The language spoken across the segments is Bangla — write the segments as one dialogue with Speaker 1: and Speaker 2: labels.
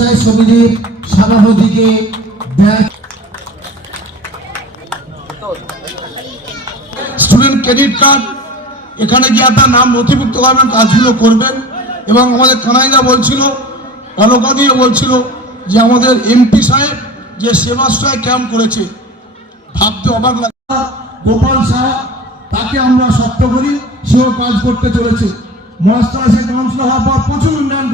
Speaker 1: আমাদের সভাপতিকে
Speaker 2: স্টুডেন্ট ক্রেডিট কার্ড এখানে গিয়ে আপনার নাম নথিভুক্ত করবেন কাজগুলো করবেন এবং আমাদের কানাইদা বলছিল অলকাদিও বলছিল যে আমাদের এমপি সাহেব যে সেবাশ্রয় ক্যাম্প করেছে ভাবতে অবাক লাগে। গোপাল সাহা তাকে আমরা শক্ত করি সেও কাজ করতে চলেছে। মহাস্টার কাউন্সিলর হওয়ার পর প্রচুর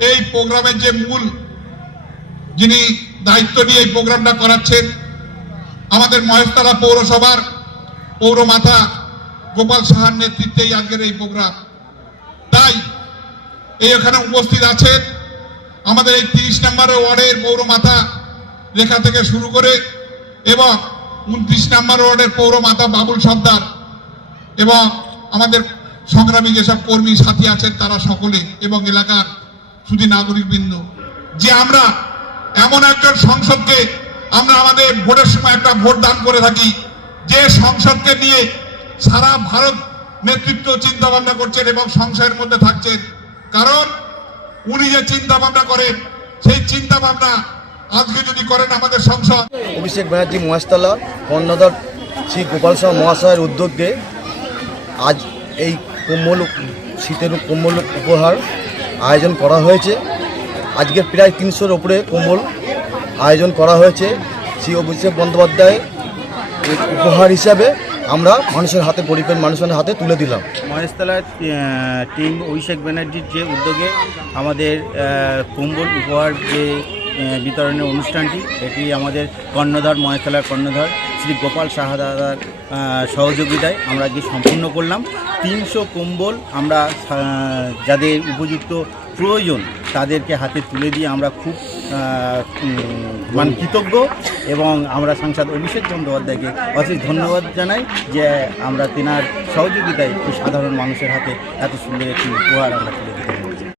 Speaker 3: এই প্রোগ্রামের যে মূল যিনি দায়িত্ব নিয়ে এই প্রোগ্রামটা করাচ্ছেন, আমাদের মহেশতলা পৌরসভার পৌরমাতা গোপাল সাহার নেতৃত্বেই আজকের এই প্রোগ্রাম। তাই এই এখানে উপস্থিত আছেন আমাদের এই তিরিশ নম্বর ওয়ার্ডের পৌরমাতা রেখা থেকে শুরু করে এবং উনত্রিশ নম্বর ওয়ার্ডের পৌরমাতা বাবুল সর্দার এবং আমাদের সংগ্রামী যেসব কর্মী সাথী আছেন তারা সকলে এবং এলাকার শুধু নাগরিকবৃন্দ, যে আমরা এমন একজন সংসদকে আমরা আমাদের ভোটের সময় একটা ভোট দান করে থাকি, যে সংসদকে নিয়ে সারা ভারত নেতৃত্ব চিন্তা ভাবনা করছেন এবং সংশয়ের মধ্যে থাকছেন। কারণ উনি যে চিন্তা ভাবনা করেন, সেই চিন্তা ভাবনা আজকে যদি করেন আমাদের সংসদ।
Speaker 4: অভিষেক ব্যানার্জি মহেশতলা কর্ণধর শ্রী গোপাল সাহা মহাশয়ের উদ্যোগে আজ এই কম্বল শীতের কম্বল উপহার আয়োজন করা হয়েছে। আজকে প্রায় তিনশোর ওপরে কম্বল আয়োজন করা হয়েছে। শ্রী অভিষেক বন্দ্যোপাধ্যায় উপহার হিসাবে আমরা মানুষের হাতে গরিবের মানুষের হাতে তুলে দিলাম।
Speaker 5: মহেশতলার টিম অভিষেক ব্যানার্জির যে উদ্যোগে আমাদের কম্বল উপহার যে বিতরণের অনুষ্ঠানটি, এটি আমাদের কর্ণধার, মহেশতলার কর্ণধার শ্রী গোপাল সাহা দাদার সহযোগিতায় আমরা আজকে সম্পূর্ণ করলাম। তিনশো কম্বল আমরা যাদের উপযুক্ত প্রয়োজন তাদেরকে হাতে তুলে দিয়ে আমরা খুব মানে কৃতজ্ঞ এবং আমরা সাংসদ অভিষেক বন্দ্যোপাধ্যায়কে অশেষ ধন্যবাদ জানাই যে আমরা তেনার সহযোগিতায় সাধারণ মানুষের হাতে এত সুন্দর একটি উপহার আমরা তুলে দিতে